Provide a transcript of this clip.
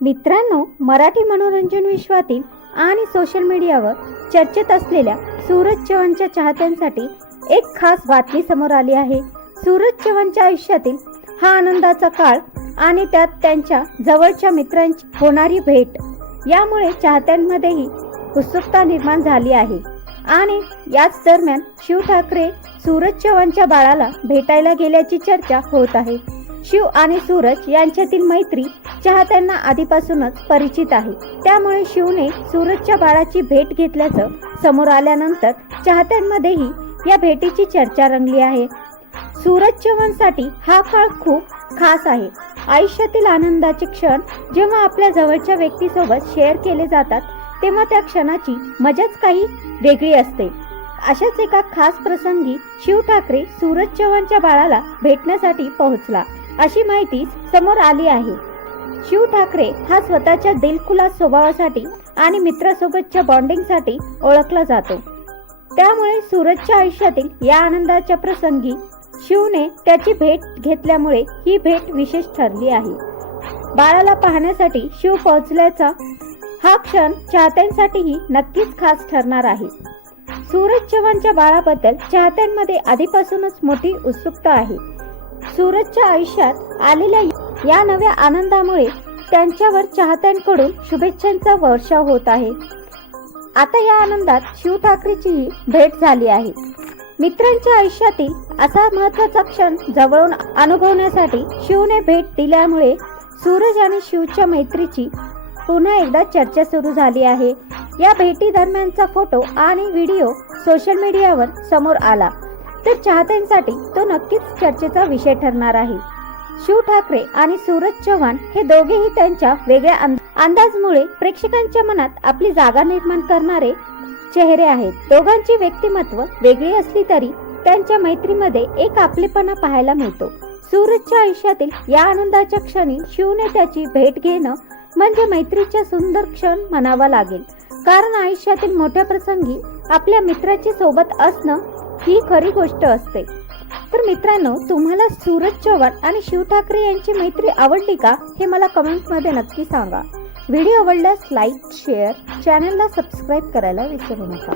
मित्रांनो, मराठी मनोरंजन विश्वातील आणि सोशल मीडियावर चर्चेत असलेल्या सूरज चव्हाणच्या चाहत्यांसाठी एक खास बातमी समोर आली आहे। सूरज चव्हाणच्या आयुष्यातील हा आनंदाचा काळ आणि त्यात त्यांच्या जवळच्या मित्रांची होणारी भेट, यामुळे चाहत्यांमध्येही उत्सुकता निर्माण झाली आहे। आणि याच दरम्यान शिव ठाकरे सूरज चव्हाणच्या बाळाला भेटायला गेल्याची चर्चा होत आहे। शिव आणि सूरज यांच्यातील मैत्री चाहत्यांना आधीपासूनच परिचित आहे, त्यामुळे शिवने सूरजच्या बाळाची भेट घेतल्याचं समोर आल्यानंतर चाहत्यांमध्येही या भेटीची चर्चा रंगली आहे। सूरज चव्हाणसाठी हा काळ खूप खास आहे। आयुष्यातील आनंदाचे क्षण जेव्हा आपल्या जवळच्या व्यक्तीसोबत शेअर केले जातात, तेव्हा त्या क्षणाची मजाच काही वेगळी असते। अशाच एका खास प्रसंगी शिव ठाकरे सूरज चव्हाणच्या बाळाला भेटण्यासाठी पोहोचला, अशी माहिती समोर आली आहे। शिव ठाकरे हा स्वतःच्या दिलखुलास स्वभावासाठी आणि मित्रासोबतच्या बॉन्डिंगसाठी ओळखला जातो, त्यामुळे सूरजच्या आयुष्यातील या आनंदाच्या प्रसंगी शिवने त्याची भेट घेतल्यामुळे ही भेट विशेष ठरली आहे। बाळाला पाहण्यासाठी शिव पोहोचल्याचा हा क्षण चाहत्यांसाठीही नक्कीच खास ठरणार आहे। सूरज चव्हाणच्या बाळाबद्दल चाहत्यांमध्ये आधीपासूनच मोठी उत्सुकता आहे। सूरजच्या आयुष्यात आलेल्या या नव्या आनंदामुळे त्यांच्यावर चाहत्यांकडून शुभेच्छांचा वर्षाव होत आहे। आता या आनंदात शिव ठाकरेचीही भेट झाली आहे। मित्रांच्या आयुष्यातील असा महत्त्वाचा क्षण जवळून अनुभवण्यासाठी शिवने भेट दिल्यामुळे सूरज आणि शिवच्या मैत्रीची पुन्हा एकदा चर्चा सुरू झाली आहे। या भेटी दरम्यानचा फोटो आणि व्हिडिओ सोशल मीडियावर समोर आला तर चाहत्यांसाठी तो नक्कीच चर्चेचा विषय ठरणार आहे। शिव ठाकरे आणि सूरज चव्हाण हे दोघेही त्यांच्या वेगळ्या अंदाजमुळे प्रेक्षकांच्या मनात आपली जागा निर्माण करणारे चेहरे आहेत। दोघांची व्यक्तिमत्व वेगळी असली तरी त्यांच्या मैत्रीमध्ये एक आपलेपणा पाहायला मिळतो। सूरजच्या आयुष्यातील या आनंदाच्या क्षणी शिवने त्याची भेट घेणं म्हणजे मैत्रीचा सुंदर क्षण म्हणावा लागेल, कारण आयुष्यातील मोठ्या प्रसंगी आपल्या मित्राची सोबत असणं ही खरी गोष्ट असते। तर मित्रांनो, तुम्हाला सूरज चव्हाण आणि शिव ठाकरे यांची मैत्री आवडली का, हे मला कमेंटमध्ये नक्की सांगा। व्हिडिओ आवडल्यास लाईक, शेअर, चॅनलला सबस्क्राईब करायला विसरू नका।